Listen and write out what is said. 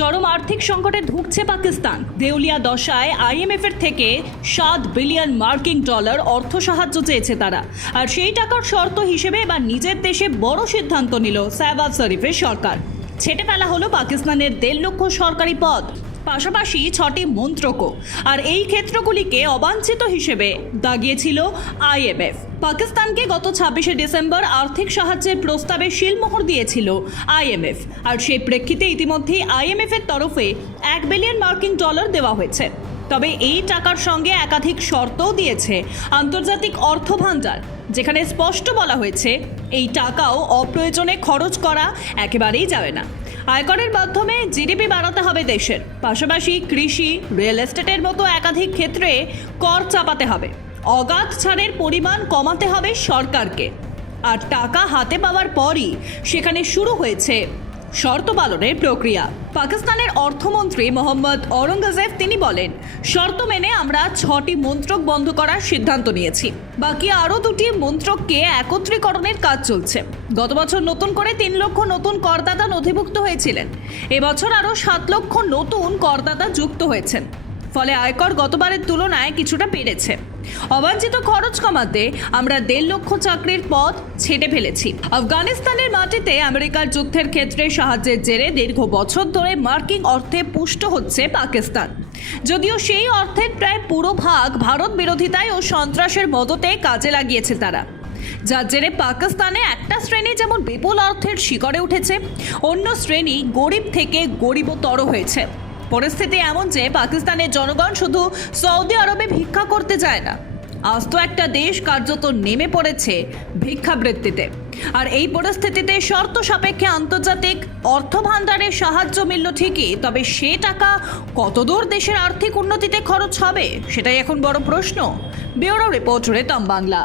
চরম আর্থিক সংকটে ঢুকছে পাকিস্তান। দেউলিয়া দশায় আইএমএফ এর থেকে সাত বিলিয়ন মার্কিন ডলার অর্থ সাহায্য চেয়েছে তারা। আর সেই টাকার শর্ত হিসেবে এবার নিজের দেশে বড় সিদ্ধান্ত নিল শাহবাজ শরীফের সরকার। ছেটে ফেলা হলো পাকিস্তানের দেড় লক্ষ সরকারি পদ। পাশাপাশি ছটি মন্ত্রকও। আর এই ক্ষেত্রগুলিকে অবাঞ্ছিত হিসেবে দাগিয়েছিল আইএমএফ। পাকিস্তানকে গত ছাব্বিশে ডিসেম্বর আর্থিক সাহায্যের প্রস্তাবে শিলমোহর দিয়েছিল আইএমএফ। আর সেই প্রেক্ষিতে ইতিমধ্যেই আইএমএফ এর তরফে এক বিলিয়ন মার্কিন ডলার দেওয়া হয়েছে। তবে এই টাকার সঙ্গে একাধিক শর্তও দিয়েছে আন্তর্জাতিক অর্থ ভাণ্ডার যেখানে স্পষ্ট বলা হয়েছে এই টাকাও অপ্রয়োজনে খরচ করা একেবারেই যাবে না। আয়করের মাধ্যমে জিডিপি বাড়াতে হবে দেশের, পাশাপাশি কৃষি, রিয়েল এস্টেটের মতো একাধিক ক্ষেত্রে কর চাপাতে হবে। অগাধ ছাড়ের পরিমাণ কমাতে হবে সরকারকে। আর টাকা হাতে পাওয়ার পরই সেখানে শুরু হয়েছে শর্ত পালনের প্রক্রিয়া। পাকিস্তানের অর্থমন্ত্রী মোহাম্মদ অরঙ্গজেব তিনি বলেন, শর্ত মেনে আমরা ছটি মন্ত্রক বন্ধ করার সিদ্ধান্ত নিয়েছি। বাকি আরও দুটি মন্ত্রককে একত্রীকরণের কাজ চলছে। গত বছর নতুন করে তিন লক্ষ নতুন করদাতা নথিভুক্ত হয়েছিলেন। এবছর আরও সাত লক্ষ নতুন করদাতা যুক্ত হয়েছেন। ফলে আয়কর গতবারের তুলনায় কিছুটা বেড়েছে। অবাঞ্ছিত খরচ কমাতে আমরা দেড় লক্ষ চাকরির পথ ছেটে ফেলেছি। আফগানিস্তানের মাটিতে আমেরিকার যুদ্ধের ক্ষেত্রে সাহায্যের জেরে দীর্ঘ বছর ধরে মার্কিন অর্থে পুষ্ট হচ্ছে পাকিস্তান। যদিও সেই অর্থের প্রায় পুরো ভাগ ভারত বিরোধিতায় ও সন্ত্রাসের মদতে কাজে লাগিয়েছে তারা। যার জেরে পাকিস্তানে একটা শ্রেণি যেমন বিপুল অর্থের শিকড়ে উঠেছে, অন্য শ্রেণি গরিব থেকে গরিবতর হয়েছে। পরিস্থিতি এমন যে পাকিস্তানের জনগণ শুধু সৌদি আরবে ভিক্ষা করতে যায় না। আস্ত একটা দেশ কার্যত নেমে পড়েছে ভিক্ষাবৃত্তিতে। আর এই পরিস্থিতিতে শর্ত সাপেক্ষে আন্তর্জাতিক অর্থ ভাণ্ডারের সাহায্য মিলল ঠিকই, তবে সে টাকা কতদূর দেশের আর্থিক উন্নতিতে খরচ হবে, সেটাই এখন বড় প্রশ্ন। ব্যুরো রিপোর্ট রেতম বাংলা।